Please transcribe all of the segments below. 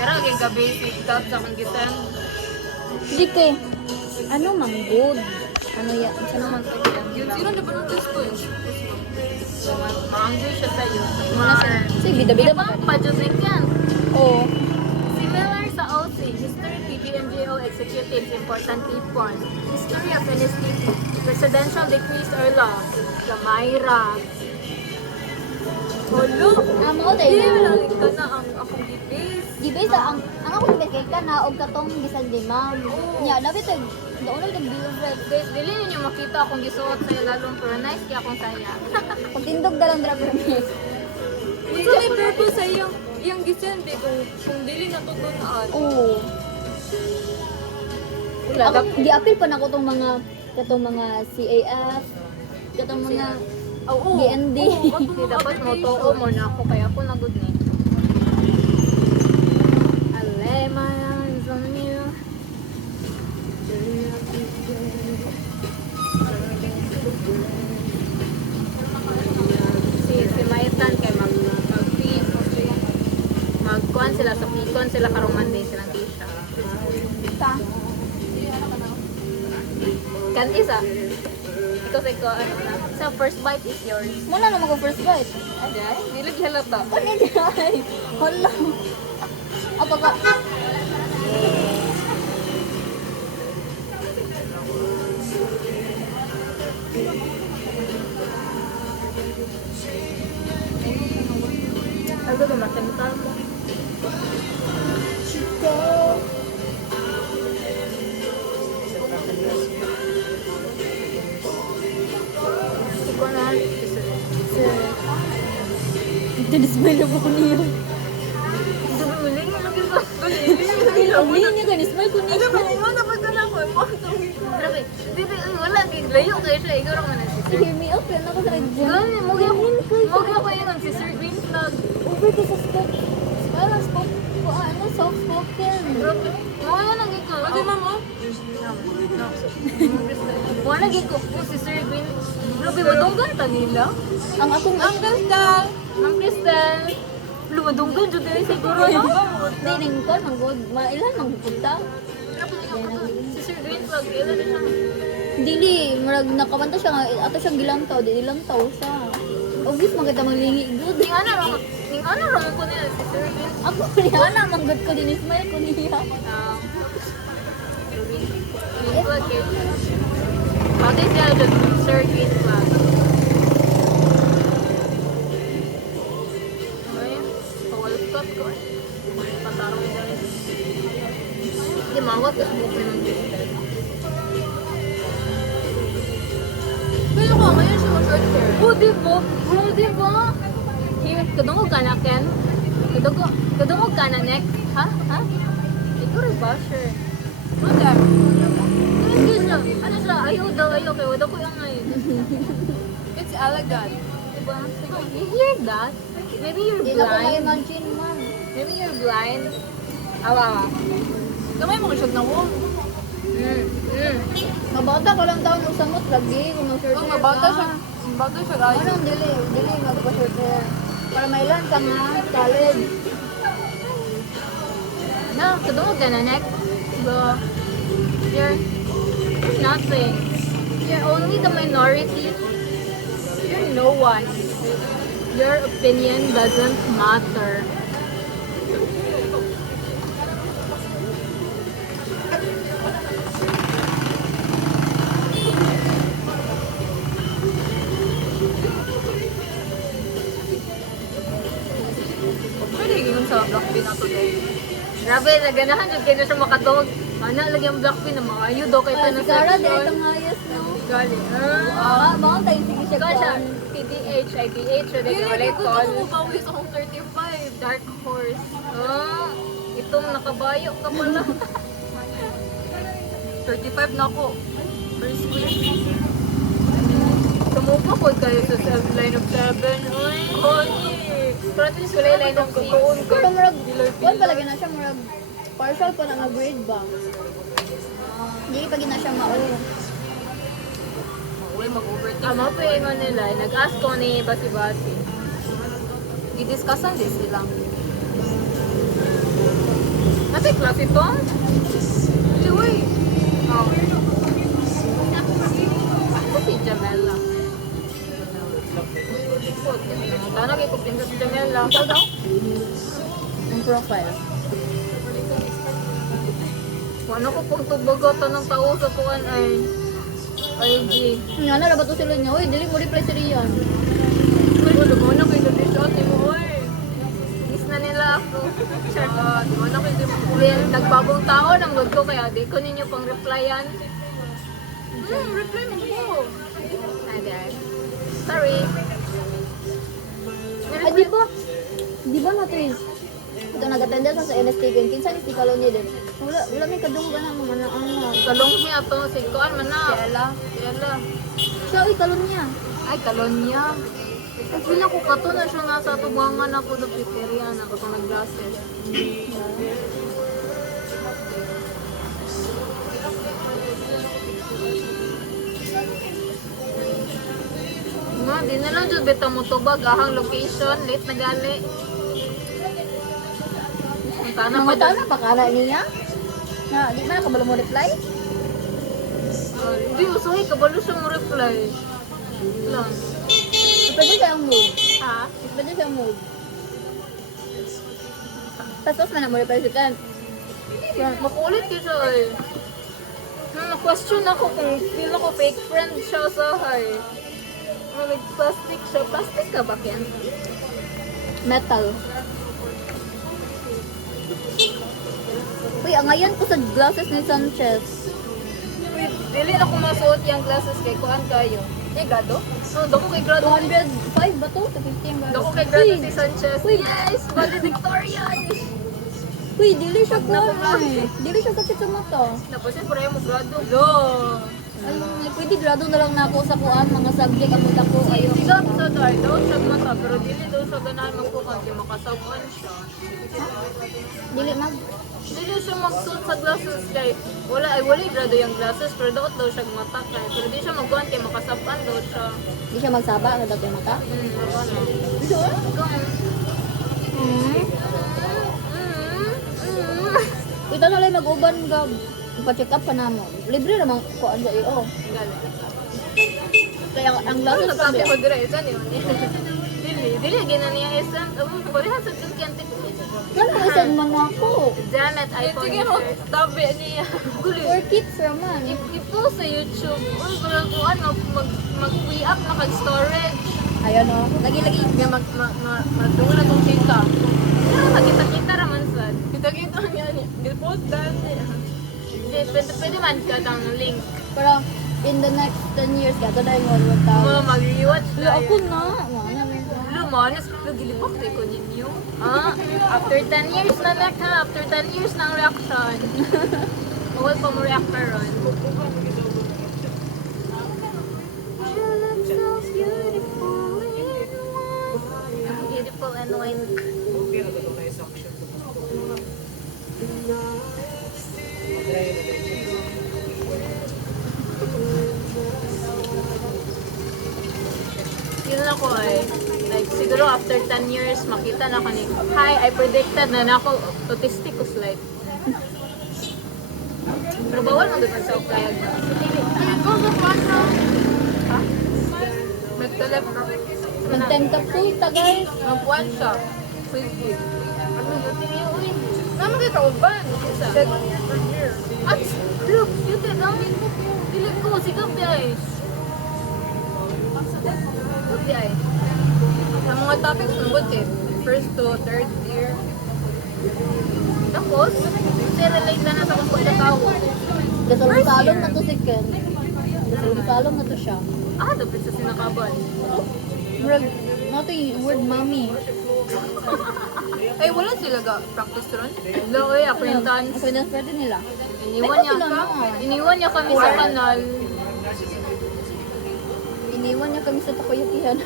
Pero kay ka-basic cut sa akong gitan. Hindi kay, ano mang good? Ano yan? Sa naman? Yun, sino na ba nung gusto yun? So, maanggoy siya sa'yo. Sige, bida-bida Ibang pajutik yan. Oo. Similar sa OC, History PBMJO Executives Important Key Points, History of NSTP, Presidential Decrees or Laws, Gamayra. Holo! Mo tayo Hindi na. lang ka na ang akong gibis. Gibes ang ako gibes kay ka na og katong bisan di ma'am. Nya, dapat tag daon tag bill rate. Guys, dili ninyo makita akong gisuot sa'yo lalong pero nice kaya akong saya. Pag tindog dalang dra permit. So, may purpose sa yung gisendi kung dili na to tunaan. Oo. Ako gi-appeal pa nako tong mga katong mga CAF, katong mga Oo. DND. Kasi dapat mo to mo na ako kaya ako nagod ni. Alemans on you. Si Maitan kay mag-feed. Magkuhan sila sa pikon sila karuman din silang tisha. Ta. Kan isa. Ito sa ko ano na. So first bite is yours. Muna na mag first bite. Aday, dili halata. Ano dai? Hala. Apa ka? Ano ba matantal mo? Ikaw na. Dinismile mo ko niyo. Dumuling mo lagi ba? Ang linya ka, nismile ko niyo. Mo dapat na ako mo. Grabe. Dili wala gig layo kay siya ikaw ra man si. Hear me out, yan ako sa radyo. Gani mo gyud mo pa yun si Sir Green Flag. Over ka sa spoke. Parang spoke ko, ano, soft spoken. Grabe. Mo na lang ikaw. Lagi mamo. Mo na gid ko si Sir Green. Grabe madunggan ta nila. Ang akong Crystal. Ma'am Crystal. Lumadunggan jud dili siguro no. Di ning ko nang good. Mailan nang pupunta. Si Sir Green Flag ila na siya. Dili, murag nakabanta siya nga ato siyang gilantaw, di ilantaw siya. Obvious maganda maglingi good. Ning ana ra mo ko nila si Sir Green. Ako niya na manggod ko din smile ko niya. Green Flag kay. Bakit siya jud Sir Green Flag? Ay, pawalot ko. Patarong niya rin. Hindi mawat kasi buhok na ng Crystal. Pero ko, ngayon siya short hair. Oh, di ba? Oh, di ba? Here, kadungog ka na, Ken? Kadungog ka na, Nek? Ha? Ha? Ito rin ba, sure? Wala. Hindi siya. Ano siya? Ayaw daw, ayaw. Kaya wala ko yung ngayon. It's elegant. Diba? You hear that? Maybe you're Di na ko blind. ma-imagine man. Maybe you're blind. Awa. Gamay mo siya na wall. Mabata ka lang daw ng samot lagi kung mag-short hair Mabata ka. siya. Mabata siya guys. Ano, dili magpa-short hair. Para mailan ka nga, college. No, kadungog ka na, Nek. But you're nothing. You're only the minority. You're no one. Your opinion doesn't matter. Pwede ganun sa Blackpink na today. Grabe, naganahan dyan kayo na siya makatog. Mana, lagi ang Blackpink na mga ayo daw kayo Ah, na si Cara, di itong hayas, no? Gali. Bawang tayo, sige siya Ikaw siya, kuhan. PDH, IBH, so they wala call. Pawis akong 35. Dark horse. Itong nakabayo ka pala. 35 na ako. First week. Tumupa ko kayo sa line of 7. Uy, honey. Pero at least wala yung line of 6. Pero murag, kuhan palagi na siya, murag, partial pa na nga grade ba? Hindi pa gina siya mao. Tama po yung ano nila. Nag-ask ko ni Basi-Basi. I-discussan din silang. Ate, klase to? Uy. Oh. Ako si Jamela. Tana kay kupinsa si Jamela. Ikaw daw? Ang profile. Ano ko pong tubagatan ng tao sa kuwan ay IG. Nga na, rabat to sila niya. Uy, dili mo reply si Rian. Uy, wala mo na kayo nag-shot mo, uy. Miss na nila ako. Charot. Wala kayo din. Nagbabong tao ng good ko kaya di ko ninyo pang replyan. Reply mo ko. Ayan. Sorry. Ay, di ba natin? Ito nag-attendance sa NSTV. Kinsa ni si Kalonya din. Wala may kadunggan na mga ano. Kalong niya to. Si Kuan man na. Kela. Siya, uy, Kalonya. Ay, Kalonya. Ay, pila ko kato na siya nasa tubangan ako ng pizzeria na ako itong nag-glasses. Nga, di na lang dyan bita mo tubag. Ahang location, late na gali. Ang tana pa Mga dyan. tana pa kara niya? Na, di ba nakabalo mo reply? Hindi, usahay, kabalo siya mo reply. Lang. Pwede siyang mood. Ha? Pwede siyang mood. Tapos man na mo reply si Ken. Makulit ko siya eh. Na-question ako kung feel ako fake friend siya sa hay. Plastic siya. Plastic ka ba, Ken? Metal. Uy, angayan ko sa glasses ni Sanchez. Wait, dili na ko masuot yung glasses kay kuhan kayo. Eh, grado? No, dako kay grado. 205 ba to? 250 ba? Dako kay grado si Sanchez. Yes! Valedictorian! Uy, dili siya ko Naku, Dili siya sakit sa mata. Tapos yun, parang mo grado. Lo! Ay, pwede grado na lang na ako sa kuan, mga subject ang mata ko. Ayaw. Siya sa dar, daw siya mata, pero dili daw siya ganahan magkukan kaya makasabuan siya. Dili mag. Dili siya magsuot sa glasses kay wala grado yung glasses pero daot daw siya mata kay pero di siya magkuhan kay makasabuan daw siya. Di siya magsaba ano dati yung mata. Ano? Sure? Ito na lang mag-uban ka. Pa-check up pa na mo. Libre naman kuan sa iyo. Kaya ang Ano glasses pa nagsabi ko dire isa ni Dili ginaniya isa. Pareha sa kinkantik. Kano isang man ako? Janet iPhone. Sige ro, tabi niya. Guli. For kids raman. I-post sa YouTube. Uy, kung kuan mag-free up na kag-storage. Ayun o. Lagi-lagi. Kaya magdungo na itong chika. Pero nakita-kita raman sad. Kita-kita niya niya. Gil-post dahil niya. Pwede man ka ng link. Pero in the next 10 years, gato dahil mo yung tao. Mga mag-rewatch Wala ako na. Wala na. Lumanas, nagilipok tayo ko ninyo. Ah, after 10 years na ha. After 10 years ng reaction. Bawal pa mo reactor ron. Beautiful and white. Yun ako ay, like siguro after 10 years makita na ko ni, hi, I predicted na ako autistic ko like. Pero bawal mo doon sa uklayag na. Go sa kwarto! Ha? Mag-telepro. Mag-time capsule ta guys. Magpuan siya. Sige. Ano yun? Uy, naman kayo kauban. Check. At, look, yun din, Dilip ko, sigap guys. Good day. Ang mga topics ng eh. First to third year. Tapos, relate na sa kung tao. Gasalong na to si Ken. Gasalong na to siya. Ah, dapat sa sinakaban. Murag, nato yung word mommy. Ay, wala sila practice ron. Hello, acquaintance. Acquaintance pwede nila. Iniwan niya kami sa kanal. Iniwan niya kami sa takoyakihan.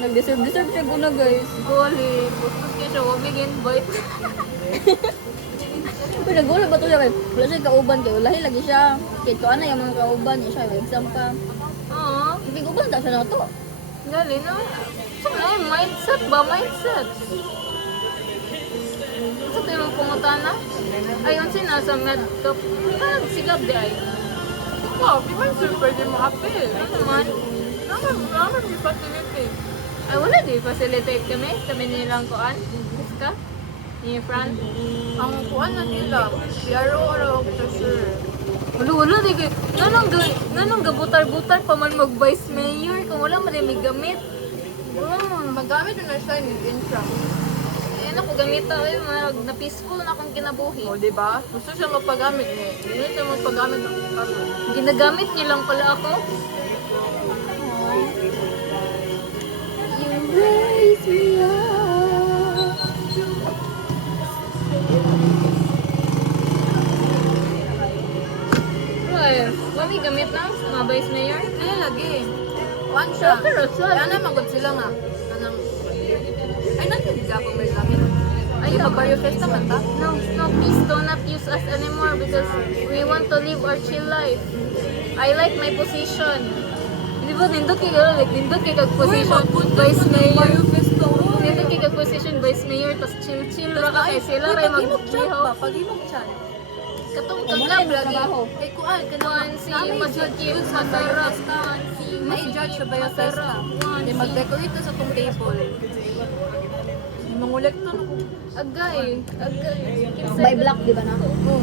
Nag-deserve siya guna guys. Goli. Pustos kayo siya, huwag bigyan invite. Pero nag-ulo ba ito siya? Wala siya kauban kayo. Lahi lagi siya. Kaya ito ana yung mga kauban niya siya. May exam pa. Oo. Ibig uban ta siya na to. Gali na. Saan na mindset ba? Mindset. Saan pangutana? Ayun sina sa medcap. Sigab di ay. Wow, di man sure pwede mo appeal. Ano naman? Naman yung facility. Ay, wala di. Facilitate kami. Kami nilang kuan. Ka? Ni Fran. Ang kuhan na nila, PRO or sure. Wala di kay. Nganong gabutar-butar pa man mag-vice mayor kung wala man may gamit. Magamit na siya yung intra. Ayan ako gamita na peaceful na akong kinabuhi. O, di ba? Gusto siya magpagamit niya. Hindi siya magpagamit ng karon. Ginagamit niyo lang pala ako. You raise me up. Ay, wala gamit na mga vice mayor. Kaya lagi. Kuhan siya. Pero Kaya na magod sila nga. Kanang... Ay, natin ka po may gamit. Ay, mag-Barrio Fest naman ta. No, please do not use us anymore because we want to live our chill life. I like my position. Di ba, nindot kay kag position, vice mayor. Nindot kay kag position, vice mayor, tas chill ra ka kay sila ray mag-ihaw. Pag-imog siya. Katong Wala kagab yung lagi. trabaho. Kay kuhan, Kuan si Masakit, masarap. Kuan si May judge sa Bayo Festa. Hindi mag-decorate na sa tong table. Mangulek na ako. Agay. By block, di ba na? Oo.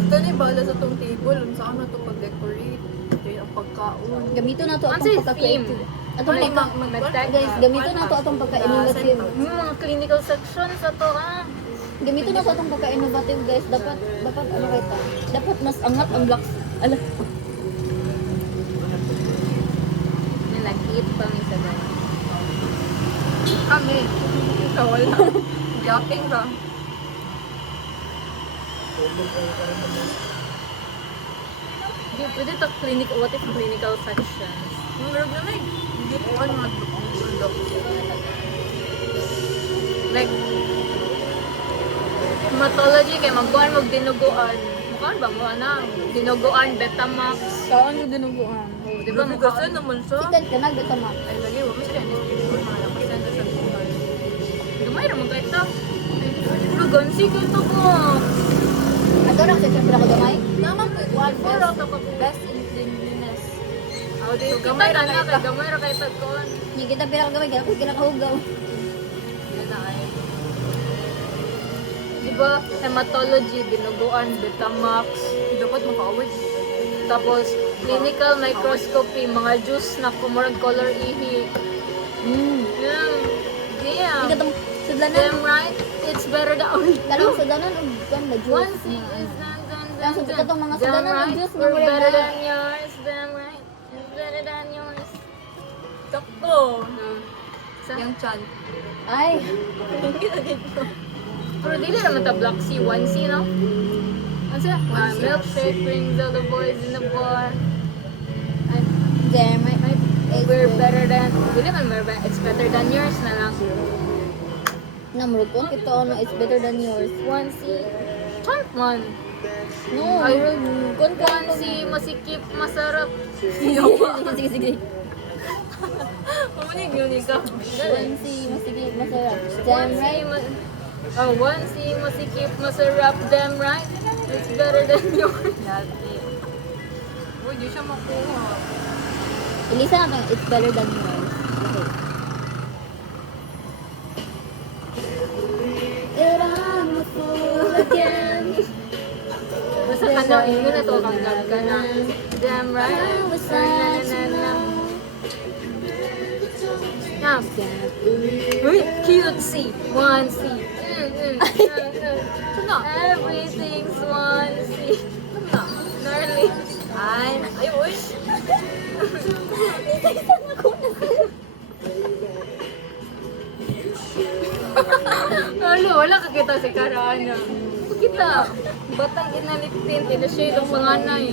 Ito ni bala sa tong table. Ang saan na ito pag-decorate. Kaya ang pagkaon. Gamito na to Ano atong yung pagka-creative. Atong Ay, pagka... Guys, gamito na to atong pagka-innovative. Mga clinical section sa to ah. Gamito na to atong pagka-innovative, guys. Dapat ano kita? Dapat mas angat ang blocks. Ala. Nalagkit pa mi sa ganun. Kami. Ikaw wala. Yapping ka. Di, pwede to clinical, what if clinical sections? Meron na may gipuan mga tulog. Like, hematology kay magkuhan mag dinuguan. Mukhaan ba mo na? Dinuguan, Betamax. Saan yung dinuguan? Di ba Kasi mukhaan? naman siya. Sikat ka na, gata ma. Ay, lagi, wala siya. Hindi mga napasan na sa buhay. Gamay naman kahit to. Pero gansi ko ito ko. Ato na, sa siyempre ako gamay. Naman ko, one Puro ka pa. best in cleanliness. Oh, di, So, kita gamay na ra na kay kay gamay ra kay tagkuhan. Hindi kita pirang gamay, kaya ako kinakahugaw. Yan na ay. Di ba, hematology, dinuguan, Betamax. Dapat maka-award. Tapos, clinical microscopy, mga juice na kumurag color ihi. Yeah. Hindi Yeah. ka itong sudlanan. Damn right, it's better than Kalang sudlanan o kan na juice. One thing is done. Yang sa katong mga Damn sudanan ng right, juice na we're wala better na. than yours. Damn right, it's better than yours. Sakto. Sa, Yung chan. Ay, pero dili naman ta Black Sea, 1C, no? Ano sila? Milkshake brings all the boys in the bar. Ay, damn it. we're better than, dili man it's better than yours na lang. Namrod ko, kita ano, it's better than yours. 1C, chant man. No, Ay, kon ka. 1C, masikip, masarap. Sige, sige. Umunig yun ikaw. One C, masigit, masarap. Damn right. Oh, 1C, masikip, masarap. Damn right. It's better than yours. Lagi. Uy, di siya makuha. Ilisa natin, it's better than yours. Okay. That I'm a fool again. Basta ka na, yun na to, kangkag ka na. Damn right. I was such a Now, uy, cutesy. 1C. Saan na? Everything's 1C. Gnarly. Ay, ay, uy. Lalo, wala ka kita si Karana. Kita, batang inalitin, tinashade ang panganay.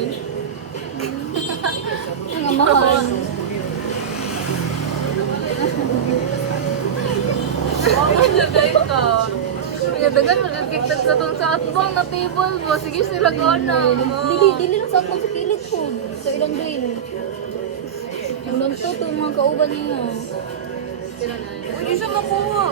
Ang amahan. Bakit lagay ka? Kaya dagan magkikita sa itong sa atbang na table mo. Sige sila ko na. Dili lang sa akong sa pilit po. Sa ilang drain. Ang nunto to yung mga kauban niya. Uy, di siya makuha.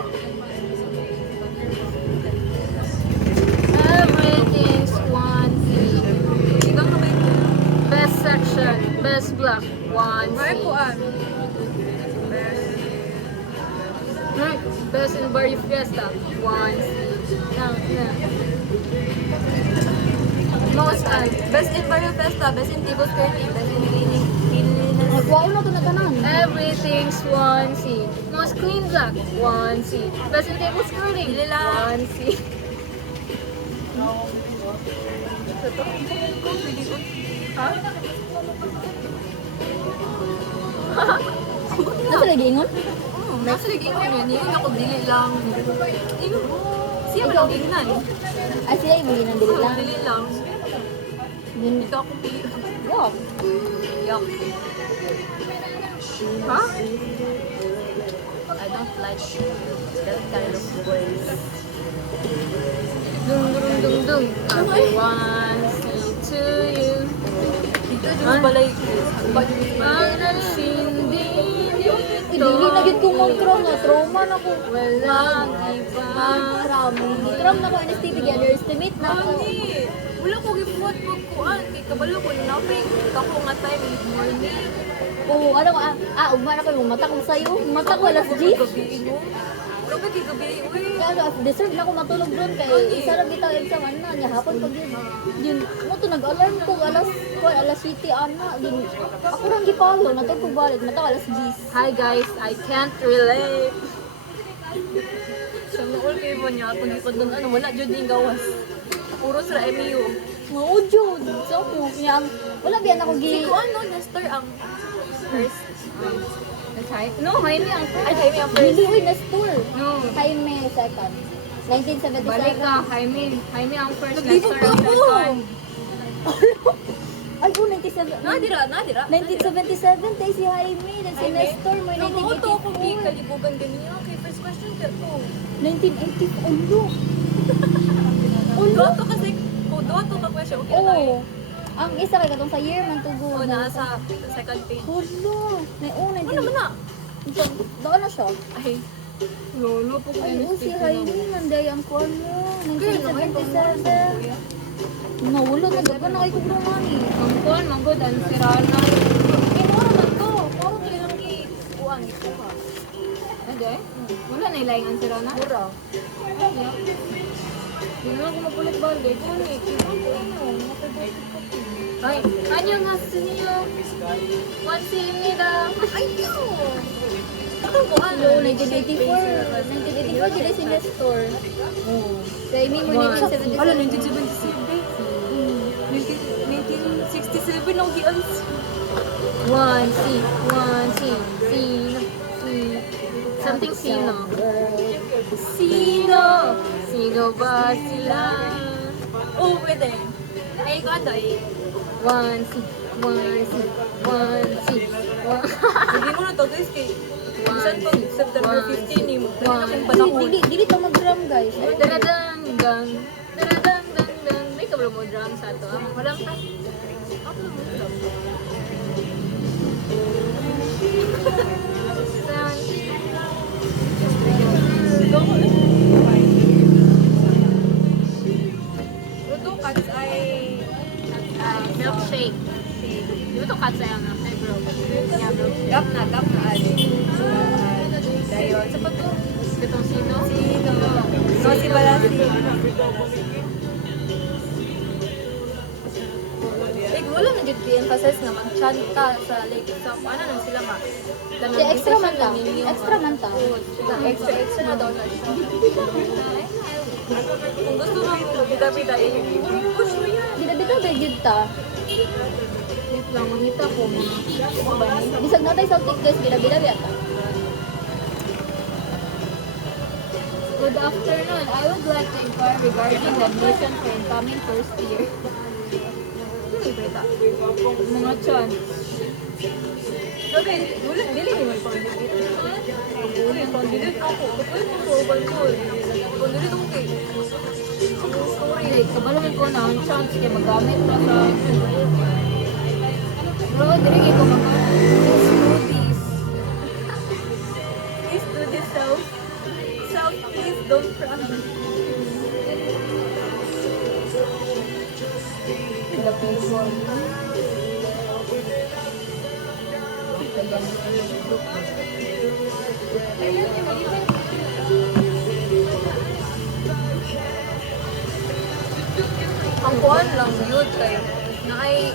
Best in Barrio Fiesta. 1C. Na. Most Best in Barrio Festa, best in Tibos Curly, best in cleanliness. Nagwaw na to na tanan. everything's 1C. Most clean black. 1C. Best in table scrolling. Dili lang. 1C. Ha? Nasa lagi ingon? Nasa lagi ko yun. Yun ako dili lang. Yun. Siya man ang ingnan. Ay sila yung maginan dili lang. Dili lang. Yun. Ikaw akong pili. Wow. Yuck. Ha? I don't like that kind of boys. Dung. Happy 1C to you. Dito yung balay ko. Ang sindi Dili na yun kung mag-cram na. Trauma na ko. walang iba. Mag-cram. Mag-cram na ko. NSTP. Underestimate na ako. Ani, wala ko gibuhat magkuhan. Kay kabalo ko napay. Kako nga time in the morning. Oo, ano ko. Ugman ako yung mata ko sa'yo. Mata ko alas 10. Gabi mo. Wala ka di gabi. Uy. Kaya deserve na ako matulog doon kay isa ra bitaw exam ana niya hapon pag yun mo to nag-alarm ko alas 7 ana yun ako rang gipalo natog ko balik mata alas 10. Hi guys, I can't relate. Sa nool kayo mo niya. Kung ipod doon ano. Wala dyan yung gawas. Puro sa MU. Mao jud so mo niya wala biyan ako Si gi ko ano. Nestor ang first. No, Jaime ang first. Ay, Jaime ang first. dili uy na store. No. Jaime second. 1977. Balik ka, Jaime ang first. Naglibog Nestor ang ako. second. Ay, 97. Nadira. 1977 tay si Jaime, then si Nestor mo Nabuto ako di 1984. kalibugan ganyan. Okay, first question ka to. 1984. Ulo. Doon to kasi, kung doon to ka question, okay na tayo. Oo. Ang isa kay katong sa year man tugo. O, nasa second page. Hulo. Ano naman na? Doon na siya. Ay, Lolo po Ay, kayo. si Jaime, nanday ang kuwan mo. kaya naman kung 1977. Nawala na dapat na kay kubrungan eh. Ang kuwan, manggod, ang sirana. eh, mura man to. Mura to yung i-buwan. Ikuha. Ano wala na ilayang ang sirana. Mura. Hindi na ako mapulit-balik. Ay, anyo nga sa niyo. 1C입니다. Ay, no! Akong buwan. Hello, 1984. 1984 dili si Nestor. Sa Amy mo Wow. 1977. Ala, 1967 ang gians. 1C. Something sino. Sino ba sila? Oh, pwede. Ay, ikaw ano eh. 1C. Hindi mo na to guys kay minsan pag September 15 eh, pwede na kong panahon. Dili to mag-drum guys. Daradang. May kabalo mo drum sa to. Walang ka. Luto cats ay Milkshake. Dito to kat sayang na. Ay bro. Yeah bro. gap na ay. Dayon. Sa pato. Itong sino? No, si Balasi. Like, wala na dyan i-emphasize nga mag-chanta sa like, sa ano na sila ma. Di extra man ta. Extra man ta. Extra na daw na siya. Kung gusto mo bida-bida, push mo yan. Bida-bida ba jud ta? Wait lang, mangita ko mga. Bisag na tayo Celtic guys, bida-bida ba ta? Good afternoon. I would like to inquire regarding the admission for incoming first year. Mga chan. Okay, wala, dili naman pa. Wala, pang-delete ako. Kapag ko sa balkon. Pang-delete ako kay. Story, like, kabalangin ko na ang chance kaya magamit na sa... Bro, dirigi ko Smoothies. Please do this self. Self, please don't prank. Ganyan. Ang kuhan lang yun kay na ay